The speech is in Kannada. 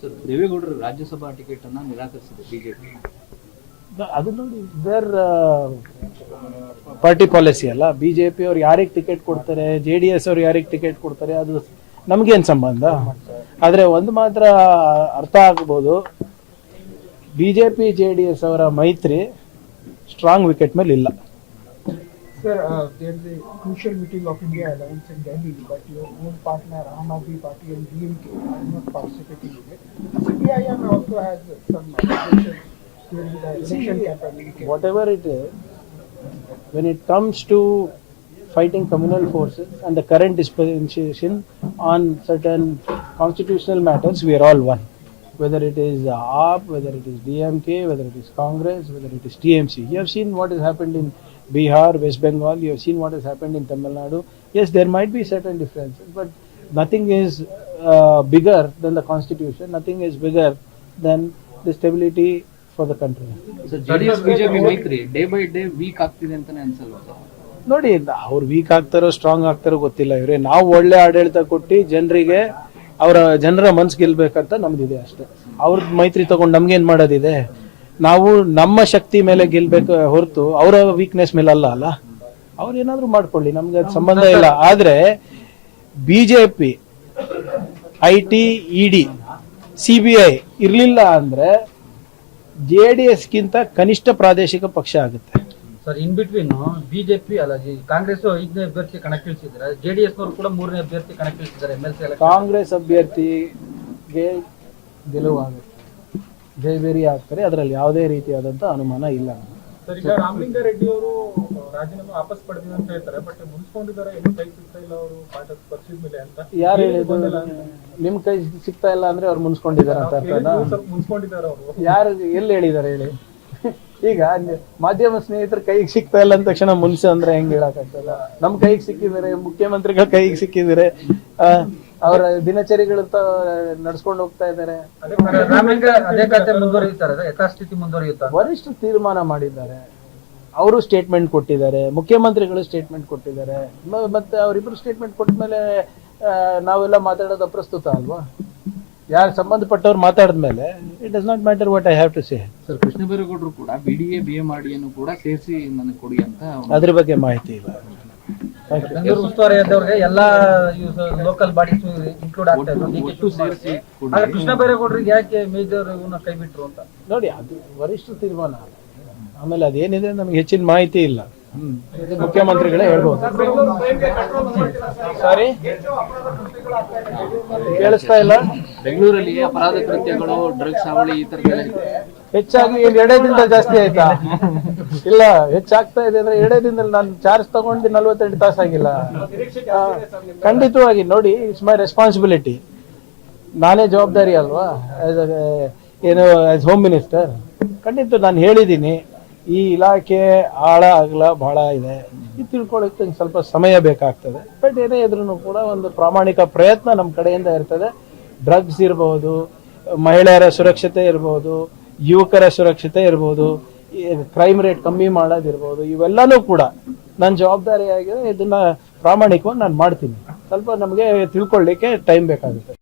ಸರ್, ದೇವೇಗೌಡರು ರಾಜ್ಯಸಭಾ ಟಿಕೆಟ್ ಅನ್ನ ನಿರಾಕರಿಸಿದೆ ಬಿಜೆಪಿ. ಅದು ನೋಡಿ ದೇರ್ ಪಾರ್ಟಿ ಪಾಲಿಸಿ ಅಲ್ಲ. ಬಿಜೆಪಿ ಅವ್ರು ಯಾರಿಗೆ ಟಿಕೆಟ್ ಕೊಡ್ತಾರೆ, JDS ಅವ್ರು ಯಾರಿಗೆ ಟಿಕೆಟ್ ಕೊಡ್ತಾರೆ, ಅದು ನಮ್ಗೇನು ಸಂಬಂಧ. ಆದರೆ ಒಂದು ಮಾತ್ರ ಅರ್ಥ ಆಗ್ಬೋದು, ಬಿಜೆಪಿ JDS ಅವರ ಮೈತ್ರಿ ಸ್ಟ್ರಾಂಗ್ ವಿಕೆಟ್ ಮೇಲೆ ಇಲ್ಲ. Sir, there is a crucial meeting of India Alliance in Delhi, but your own partner Aam Aadmi Party and DMK are not participating in it. CPIM also has some observations during the election campaign. Whatever it is, when it comes to fighting communal forces and the current dispensation on certain constitutional matters, we are all one. Whether it is AAP, whether it is DMK, whether it is Congress, whether it is TMC. You have seen what has happened in Bihar, West Bengal, you have seen what has happened in Tamil Nadu. Yes, there might be certain differences, but nothing is bigger than the constitution, nothing is bigger than the stability for the country. Sir, JDS BJP ಮೈತ್ರಿ ಡೇ ಬೈ ಡೇ ವೀಕ್ ಆಗ್ತಿದೆ ಅಂತಾನೆ ಅನ್ಸಲ್ವಾ ಸರ್? ನೋಡಿ, ಅವ್ರು ವೀಕ್ ಆಗ್ತಾರೋ ಸ್ಟ್ರಾಂಗ್ ಆಗ್ತಾರೋ ಗೊತ್ತಿಲ್ಲ. ಇವ್ರೆ ನಾವು ಒಳ್ಳೆ ಆಡಳಿತ ಕೊಟ್ಟು ಜನರಿಗೆ ಜನರ ಮನ್ಸು ಗೆಲ್ಬೇಕಂತ ನಮ್ದಿದೆ ಅಷ್ಟೇ. ಅವ್ರ ಮೈತ್ರಿ ತಗೊಂಡು ನಮ್ಗೇನ್ ಮಾಡೋದಿದೆ? ನಾವು ನಮ್ಮ ಶಕ್ತಿ ಮೇಲೆ ಗೆಲ್ಬೇಕು ಹೊರತು ಅವರ ವೀಕ್ನೆಸ್ ಮೇಲೆ ಅಲ್ಲ. ಅವ್ರು ಏನಾದ್ರು ಮಾಡ್ಕೊಳ್ಳಿ, ನಮ್ಗೆ ಅದು ಸಂಬಂಧ ಇಲ್ಲ. ಆದ್ರೆ ಬಿಜೆಪಿ, IT, ED, CBI ಇರ್ಲಿಲ್ಲ ಅಂದ್ರೆ JDS ಗಿಂತ ಕನಿಷ್ಠ ಪ್ರಾದೇಶಿಕ ಪಕ್ಷ ಆಗುತ್ತೆ. ಸರ್, ಇನ್ ಬಿಟ್ವೀನ್ ಬಿಜೆಪಿ ಅಲ್ಲ ಕಾಂಗ್ರೆಸ್ 5ನೇ ಅಭ್ಯರ್ಥಿ ಕಣಕ್ಕಿಳಿಸಿದ್ದಾರೆ, JDS ನವರು ಕೂಡ 3ನೇ ಅಭ್ಯರ್ಥಿ ಕಣಕ್ಕಿಳಿಸಿದ್ದಾರೆ. MLC ಕಾಂಗ್ರೆಸ್ ಅಭ್ಯರ್ಥಿಗೆ ಗೆಲುವಾಗುತ್ತೆ, ಜಯಬೇರಿ ಆಗ್ತಾರೆ, ಅದರಲ್ಲಿ ಯಾವುದೇ ರೀತಿಯಾದಂತ ಅನುಮಾನ ಇಲ್ಲ. ಸರ್, ಈಗ ರಾಮಲಿಂಗಾರೆಡ್ಡಿ ಅವರು ರಾಜೀನಾಮೆ ವಾಪಸ್ ಪಡೆದಿದೆ ಅಂತ ಹೇಳ್ತಾರೆ, ಬಟ್ ಮುನ್ಸ್ಕೊಂಡಿದ್ದಾರೆ, ಇನ್ನೂ ಕೈ ಸಿಗ್ತಾ ಇಲ್ಲ ಅವರು ಪಾಠ ಪಕ್ಷದ ಮೇಲೆ ಅಂತ. ಯಾರು ಹೇಳಿದ್ರು ನಿಮ್ ಕೈ ಸಿಗ್ತಾ ಇಲ್ಲ ಅಂದ್ರೆ ಅವ್ರು ಮುನ್ಸ್ಕೊಂಡಿದ್ದಾರೆ ಅಂತ ಅರ್ಥನಾ? ಮುನ್ಸ್ಕೊಂಡಿದ್ದಾರೆ ಅವರು. ಯಾರು ಎಲ್ಲಿ ಹೇಳಿದಾರೆ ಹೇಳಿ? ಈಗ ಮಾಧ್ಯಮ ಸ್ನೇಹಿತರ ಕೈಗೆ ಸಿಗ್ತಾ ಇಲ್ಲ ಅಂದ ತಕ್ಷಣ ಮುನ್ಸು ಅಂದ್ರೆ ಹೆಂಗ್ ಹೇಳಕ್ಕಾಗ್ತದ? ನಮ್ ಕೈಗೆ ಸಿಕ್ಕಿದ್ದಾರೆ, ಮುಖ್ಯಮಂತ್ರಿಗಳ ಕೈಗೆ ಸಿಕ್ಕಿದ್ದಾರೆ, ಅವರ ದಿನಚರಿಗಳು ನಡ್ಸ್ಕೊಂಡು ಹೋಗ್ತಾ ಇದ್ದಾರೆ. ಅದೇ ಖಾತೆ ಮುಂದುವರಿಯುತ್ತಾರೆ, ಯಥಾಸ್ಥಿತಿ ಮುಂದುವರಿಯುತ್ತಾರೆ. ವರಿಷ್ಠ ತೀರ್ಮಾನ ಮಾಡಿದ್ದಾರೆ, ಅವರು ಸ್ಟೇಟ್ಮೆಂಟ್ ಕೊಟ್ಟಿದ್ದಾರೆ, ಮುಖ್ಯಮಂತ್ರಿಗಳು ಸ್ಟೇಟ್ಮೆಂಟ್ ಕೊಟ್ಟಿದ್ದಾರೆ. ಮತ್ತೆ ಅವರಿಬ್ರು ಸ್ಟೇಟ್ಮೆಂಟ್ ಕೊಟ್ಟ ಮೇಲೆ ನಾವೆಲ್ಲ ಮಾತಾಡೋದು ಅಪ್ರಸ್ತುತ ಅಲ್ವಾ? ಯಾರು ಸಂಬಂಧಪಟ್ಟವ್ರು ಮಾತಾಡಿದ್ಮೇಲೆ it does not matter what I have to say. Sir, Krishna ಬೈರೇಗೌಡರು ಕೂಡ BDA BMRD ಅನ್ನು ಕೂಡ ಸೇರಿಸಿ ನನಗೆ ಕೊಡಿ ಅಂತ ಅದ್ರ ಬಗ್ಗೆ ಮಾಹಿತಿ ಇಲ್ಲ. ಬೆಂಗಳೂರು ಉಸ್ತುವಾರಿ ಆದವ್ರಿಗೆ ಎಲ್ಲಾ ಲೋಕಲ್ ಬಾಡೀಸ್ ಇನ್ಕ್ಲೂಡ್ ಆಗ್ತಾ ಒಟ್ಟು ಸೇರಿಸಿ ಕೊಡಿ. ಇದ್ರು. ಕೃಷ್ಣ ಬೈರೇಗೌಡರಿಗೆ ಯಾಕೆ ಮೇಜರ್ ಇವನ್ನ ಕೈ ಬಿಟ್ರು ಅಂತ ನೋಡಿ, ಅದು ವರಿಷ್ಠ ತೀರ್ಮಾನ. ಆಮೇಲೆ ಅದೇನಿದೆ ನಮ್ಗೆ ಹೆಚ್ಚಿನ ಮಾಹಿತಿ ಇಲ್ಲ. ಮುಖ್ಯಮಂತ್ರಿಗಳೇ ಹೇಳ್ಬೋದು. ಸಾರಿ, ಕೇಳಿಸ್ತಾ ಇಲ್ಲ. ಬೆಂಗಳೂರಲ್ಲಿ ಅಪರಾಧ ಕೃತ್ಯಗಳು, ಡ್ರಗ್ಸ್ ಹಾವಳಿ ಈ ತರದೆಲ್ಲ ಹೆಚ್ಚಾಗಿ 2 ದಿನದಿಂದ ಜಾಸ್ತಿ ಆಯ್ತಾ? ಇಲ್ಲ, ಹೆಚ್ಚಾಗ್ತಾ ಇದೆ ಅಂದ್ರೆ 2 ದಿನದಲ್ಲಿ ನಾನು ಚಾರ್ಜ್ ತಗೊಂಡು 48 ತಾಸಾಗಿಲ್ಲ. ಖಂಡಿತವಾಗಿ ನೋಡಿ, ಇಟ್ಸ್ ಮೈ ರೆಸ್ಪಾನ್ಸಿಬಿಲಿಟಿ. ನಾನೇ ಜವಾಬ್ದಾರಿ ಅಲ್ವಾ ಆಸ್ ಹೋಮ್ ಮಿನಿಸ್ಟರ್. ಖಂಡಿತ ನಾನು ಹೇಳಿದ್ದೀನಿ, ಈ ಇಲಾಖೆ ಆಳ ಅಗಲ ಬಹಳ ಇದೆ, ಇದು ತಿಳ್ಕೊಳ್ಳೋಕೆ ಸ್ವಲ್ಪ ಸಮಯ ಬೇಕಾಗ್ತದೆ. ಬಟ್ ಏನೇ ಇದ್ರೂ ಕೂಡ ಒಂದು ಪ್ರಾಮಾಣಿಕ ಪ್ರಯತ್ನ ನಮ್ಮ ಕಡೆಯಿಂದ ಇರ್ತದೆ. ಡ್ರಗ್ಸ್ ಇರ್ಬೋದು, ಮಹಿಳೆಯರ ಸುರಕ್ಷತೆ ಇರ್ಬೋದು, ಯುವಕರ ಸುರಕ್ಷತೆ ಇರ್ಬೋದು, ಕ್ರೈಮ್ ರೇಟ್ ಕಮ್ಮಿ ಮಾಡೋದಿರ್ಬೋದು, ಇವೆಲ್ಲನೂ ಕೂಡ ನನ್ನ ಜವಾಬ್ದಾರಿಯಾಗಿದೆ. ಇದನ್ನ ಪ್ರಾಮಾಣಿಕವಾಗಿ ನಾನು ಮಾಡ್ತೀನಿ. ಸ್ವಲ್ಪ ನಮಗೆ ತಿಳ್ಕೊಳ್ಳಿಕ್ಕೆ ಟೈಮ್ ಬೇಕಾಗುತ್ತೆ.